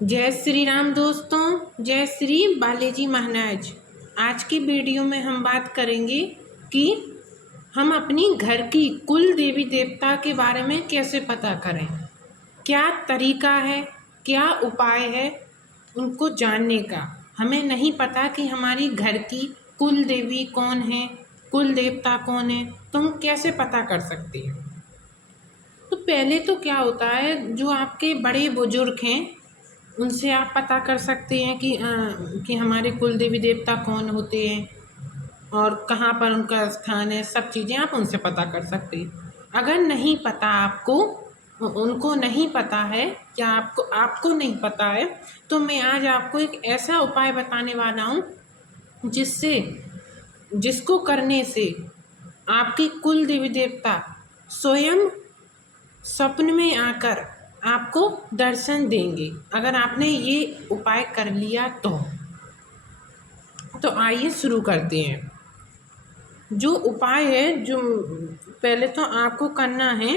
जय श्री राम दोस्तों, जय श्री बालाजी महाराज। आज की वीडियो में हम बात करेंगे कि हम अपनी घर की कुल देवी देवता के बारे में कैसे पता करें, क्या तरीका है, क्या उपाय है उनको जानने का। हमें नहीं पता कि हमारी घर की कुल देवी कौन है, कुल देवता कौन है, तो हम कैसे पता कर सकते हैं। तो पहले तो क्या होता है, जो आपके बड़े बुजुर्ग हैं उनसे आप पता कर सकते हैं कि हमारे कुल देवी देवता कौन होते हैं और कहाँ पर उनका स्थान है। सब चीज़ें आप उनसे पता कर सकते हैं। अगर नहीं पता आपको, उनको नहीं पता है या आपको नहीं पता है, तो मैं आज आपको एक ऐसा उपाय बताने वाला हूँ जिसको करने से आपकी कुल देवी देवता स्वयं स्वप्न में आकर आपको दर्शन देंगे। अगर आपने ये उपाय कर लिया तो आइए शुरू करते हैं। जो उपाय है, जो पहले तो आपको करना है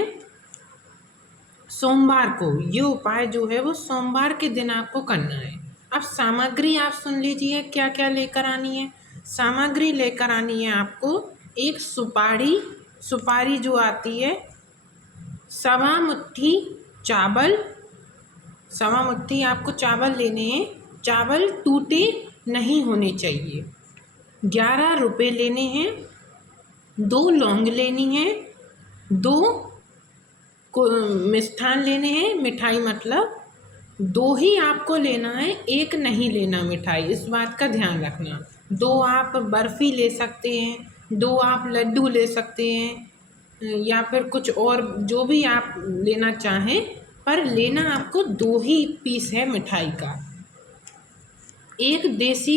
सोमवार को। ये उपाय जो है वो सोमवार के दिन आपको करना है। अब सामग्री आप सुन लीजिए क्या क्या लेकर आनी है। सामग्री लेकर आनी है आपको एक सुपारी जो आती है, सवा मुट्ठी चावल, सवा मुट्ठी आपको चावल लेने हैं। चावल टूटे नहीं होने चाहिए। 11 रुपये लेने हैं। 2 लौंग लेनी है। 2 मिष्ठान लेने हैं। मिठाई मतलब 2 ही आपको लेना है, 1 नहीं लेना मिठाई, इस बात का ध्यान रखना। 2 आप बर्फ़ी ले सकते हैं, 2 आप लड्डू ले सकते हैं, या फिर कुछ और जो भी आप लेना चाहें, पर लेना आपको 2 ही पीस है मिठाई का। 1 देसी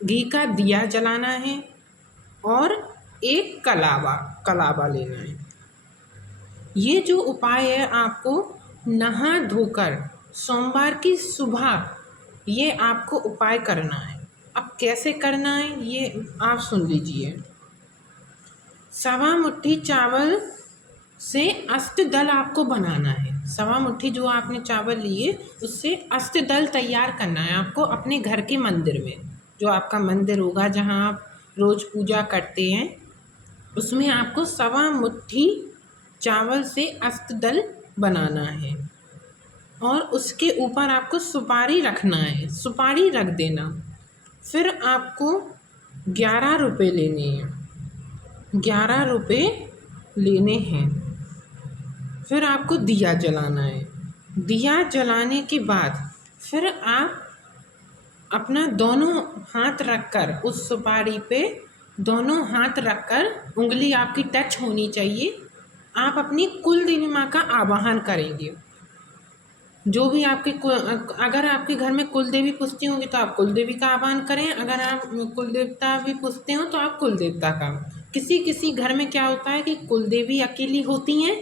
घी का दिया जलाना है और 1 कलावा लेना है। ये जो उपाय है आपको नहा धोकर सोमवार की सुबह ये आपको उपाय करना है। अब कैसे करना है ये आप सुन लीजिए। सवा मुट्ठी चावल से अष्टदल आपको बनाना है। सवा मुट्ठी जो आपने चावल लिए उससे अष्टदल तैयार करना है आपको अपने घर के मंदिर में। जो आपका मंदिर होगा जहाँ आप रोज़ पूजा करते हैं, उसमें आपको सवा मुट्ठी चावल से अष्टदल बनाना है। और उसके ऊपर आपको सुपारी रखना है, सुपारी रख देना। फिर आपको 11 रुपये लेने हैं, 11 रुपये लेने हैं। फिर आपको दिया जलाना है। दिया जलाने के बाद फिर आप अपना दोनों हाथ रखकर उस सुपारी पे दोनों हाथ रखकर, उंगली आपकी टच होनी चाहिए, आप अपनी कुल देवी माँ का आवाहन करेंगे। जो भी अगर आपके घर में कुल देवी पूजती होंगी तो आप कुल देवी का आह्वान करें। अगर आप कुल देवता भी पूजते हो तो आप कुल देवता का। किसी किसी घर में क्या होता है कि कुल देवी अकेली होती हैं,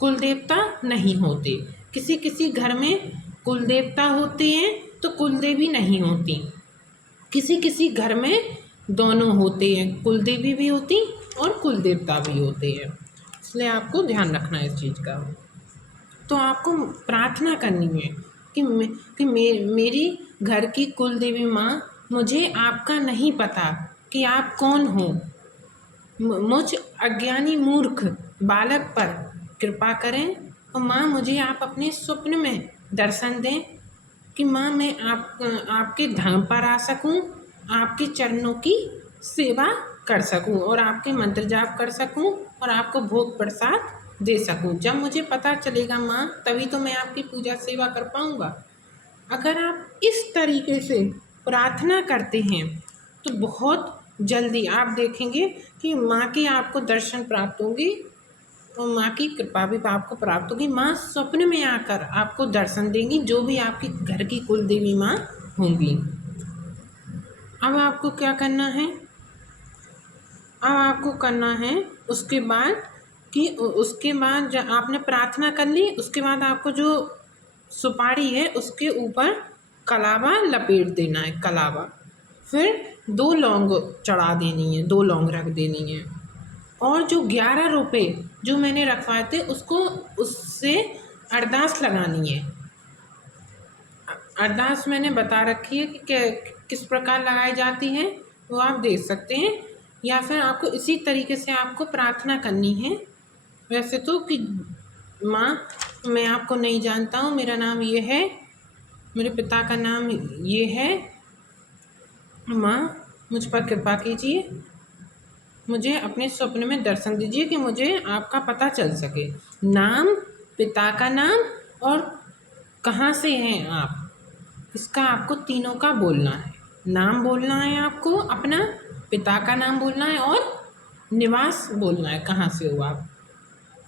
कुल देवता नहीं होते। किसी किसी घर में कुल देवता होते हैं तो कुल देवी नहीं होती। किसी किसी घर में दोनों होते हैं, कुल देवी भी होती और कुल देवता भी होते हैं। इसलिए आपको ध्यान रखना है इस चीज़ का। तो आपको प्रार्थना करनी है कि मेरी घर की कुल देवी माँ, मुझे आपका नहीं पता कि आप कौन हो। मुझ अज्ञानी मूर्ख बालक पर कृपा करें और माँ मुझे आप अपने स्वप्न में दर्शन दें कि माँ मैं आपके धाम पर आ सकूं, आपके चरणों की सेवा कर सकूं और आपके मंत्र जाप कर सकूं और आपको भोग प्रसाद दे सकूं। जब मुझे पता चलेगा माँ, तभी तो मैं आपकी पूजा सेवा कर पाऊँगा। अगर आप इस तरीके से प्रार्थना करते हैं तो बहुत जल्दी आप देखेंगे कि माँ के आपको दर्शन प्राप्त होंगे और माँ की कृपा भी आपको प्राप्त होगी। माँ स्वप्न में आकर आपको दर्शन देंगी, जो भी आपकी घर की कुल देवी माँ होंगी। अब आपको क्या करना है, अब आपको करना है उसके बाद जब आपने प्रार्थना कर ली, उसके बाद आपको जो सुपारी है उसके ऊपर कलावा लपेट देना है, कलावा। फिर 2 लौंग चढ़ा देनी है, 2 लौंग रख देनी है। और जो 11 रुपये जो मैंने रखवाए थे उससे अरदास लगानी है। अरदास मैंने बता रखी है कि किस प्रकार लगाई जाती है, वो आप देख सकते हैं, या फिर आपको इसी तरीके से आपको प्रार्थना करनी है। वैसे तो कि माँ मैं आपको नहीं जानता हूँ, मेरा नाम ये है, मेरे पिता का नाम ये है, माँ मुझ पर कृपा कीजिए, मुझे अपने स्वप्न में दर्शन दीजिए कि मुझे आपका पता चल सके। नाम, पिता का नाम और कहाँ से हैं आप, इसका आपको तीनों का बोलना है। नाम बोलना है आपको अपना, पिता का नाम बोलना है और निवास बोलना है, कहाँ से हो आप।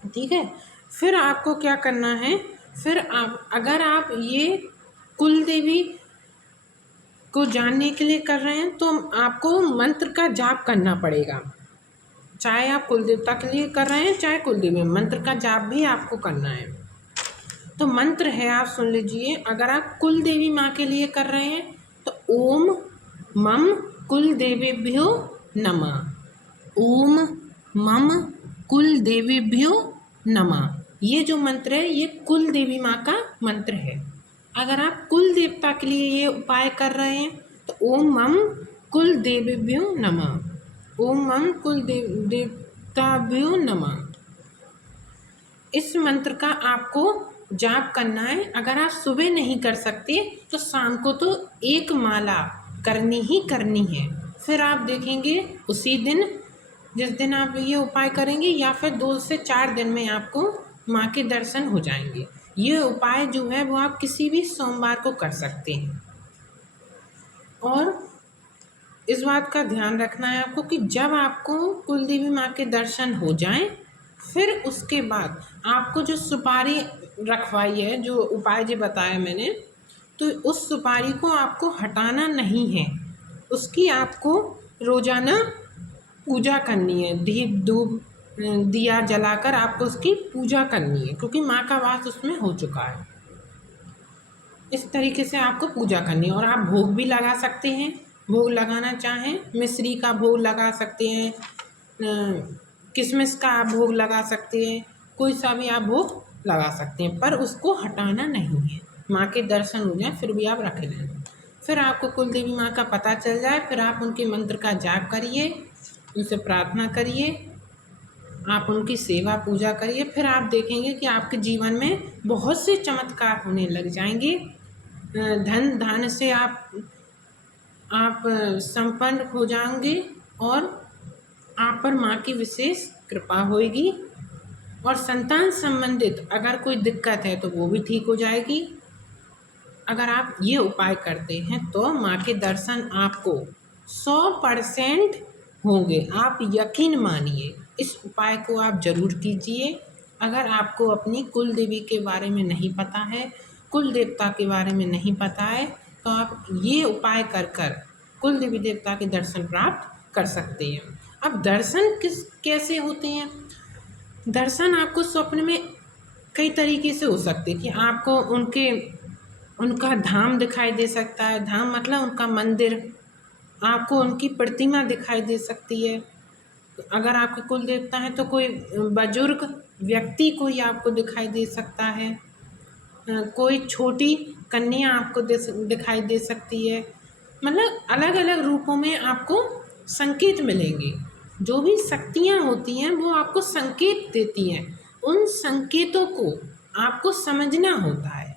ठीक है। फिर आपको क्या करना है, फिर आप अगर आप ये कुल देवी को जानने के लिए कर रहे हैं तो आपको मंत्र का जाप करना पड़ेगा। चाहे आप कुल देवता के लिए कर रहे हैं चाहे कुल देवी, मंत्र का जाप भी आपको करना है। तो मंत्र है, आप सुन लीजिए। अगर आप कुल देवी माँ के लिए कर रहे हैं तो ओम मम कुल देवीभ्यो नमः, ओम मम कुल देवीभ्यो नमः। ये जो मंत्र है ये कुल देवी माँ का मंत्र है। अगर आप कुल देवता के लिए ये उपाय कर रहे हैं तो ओम मम कुल देवीभ्यो नमः, ओम मम कुल देवताभ्यो नमः। इस मंत्र का आपको जाप करना है। अगर आप सुबह नहीं कर सकते तो शाम को तो एक माला करनी ही करनी है। फिर आप देखेंगे उसी दिन, जिस दिन आप ये उपाय करेंगे या फिर 2 से 4 दिन में आपको माँ के दर्शन हो जाएंगे। ये उपाय जो है वो आप किसी भी सोमवार को कर सकते हैं। और इस बात का ध्यान रखना है आपको कि जब आपको कुलदेवी माँ के दर्शन हो जाएं, फिर उसके बाद आपको जो सुपारी रखवाई है, जो उपाय जो बताया मैंने, तो उस सुपारी को आपको हटाना नहीं है। उसकी आपको रोज़ाना पूजा करनी है, दीप धूप दिया जलाकर आपको उसकी पूजा करनी है, क्योंकि माँ का वास उसमें हो चुका है। इस तरीके से आपको पूजा करनी है। और आप भोग भी लगा सकते हैं, भोग लगाना चाहें मिश्री का भोग लगा सकते हैं, किशमिश का आप भोग लगा सकते हैं, कोई सा भी आप भोग लगा सकते हैं, पर उसको हटाना नहीं है। माँ के दर्शन हो जाए फिर भी आप रख लें। फिर आपको कुल देवी माँ का पता चल जाए, फिर आप उनके मंत्र का जाप करिए, उनसे प्रार्थना करिए, आप उनकी सेवा पूजा करिए। फिर आप देखेंगे कि आपके जीवन में बहुत से चमत्कार होने लग जाएंगे। धन धान्य से आप संपन्न हो जाएंगे और आप पर माँ की विशेष कृपा होगी। और संतान संबंधित अगर कोई दिक्कत है तो वो भी ठीक हो जाएगी। अगर आप ये उपाय करते हैं तो माँ के दर्शन आपको 100% होंगे, आप यकीन मानिए। इस उपाय को आप ज़रूर कीजिए। अगर आपको अपनी कुल देवी के बारे में नहीं पता है, कुल देवता के बारे में नहीं पता है, तो आप ये उपाय कर कर कुल देवी देवता के दर्शन प्राप्त कर सकते हैं। अब दर्शन कैसे होते हैं? दर्शन आपको स्वप्न में कई तरीके से हो सकते हैं कि आपको उनका धाम दिखाई दे सकता है। धाम मतलब उनका मंदिर, आपको उनकी प्रतिमा दिखाई दे सकती है। अगर आपके कुल देवता है तो कोई बुजुर्ग व्यक्ति कोई आपको दिखाई दे सकता है, कोई छोटी कन्या आपको दिखाई दे सकती है। मतलब अलग अलग रूपों में आपको संकेत मिलेंगे। जो भी शक्तियाँ होती हैं वो आपको संकेत देती हैं। उन संकेतों को आपको समझना होता है,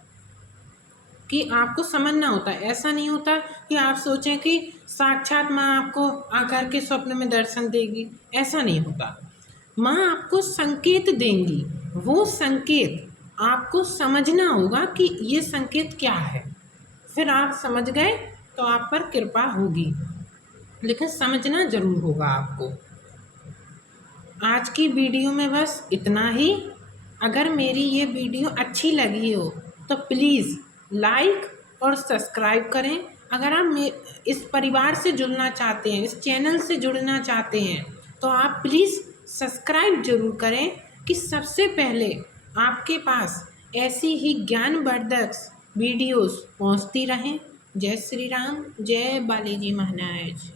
कि आपको समझना होता है। ऐसा नहीं होता कि आप सोचें कि साक्षात माँ आपको आकर के स्वप्न में दर्शन देगी, ऐसा नहीं होता। माँ आपको संकेत देंगी, वो संकेत आपको समझना होगा कि ये संकेत क्या है। फिर आप समझ गए तो आप पर कृपा होगी, लेकिन समझना ज़रूर होगा आपको। आज की वीडियो में बस इतना ही। अगर मेरी ये वीडियो अच्छी लगी हो तो प्लीज़ लाइक और सब्सक्राइब करें। अगर आप इस परिवार से जुड़ना चाहते हैं, इस चैनल से जुड़ना चाहते हैं, तो आप प्लीज़ सब्सक्राइब ज़रूर करें कि सबसे पहले आपके पास ऐसी ही ज्ञानवर्धक वीडियोस पहुंचती रहें। जय श्री राम, जय बालाजी महाराज।